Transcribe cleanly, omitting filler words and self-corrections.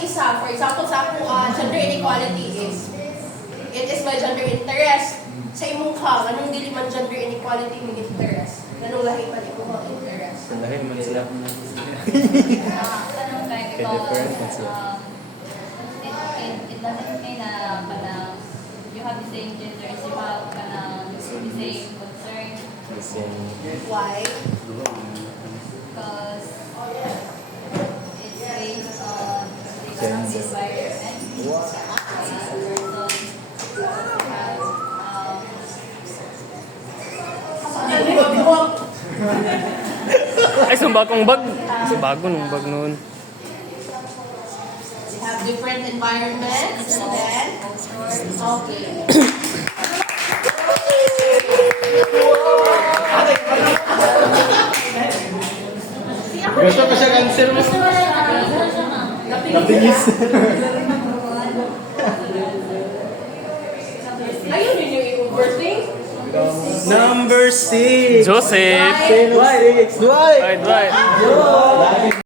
isa, for example, sa ako, gender inequality is, it is by gender interest. Sa imong ka, anong dili man gender inequality mo interest? Anong lahi man imong interest? Lahi man sila. Tanong kayo because it doesn't mean na parang you have the same gender as you have parang the same concern. The same. Why? Because it's based on the environment. Ay, sumbagong bag. Subago nung bag noon. They have different environments, and then, okay. Gusto ko siya answer mo. Napinis. Ayun yun yung i-overthink. Number 6. Joseph. Why? Right, right.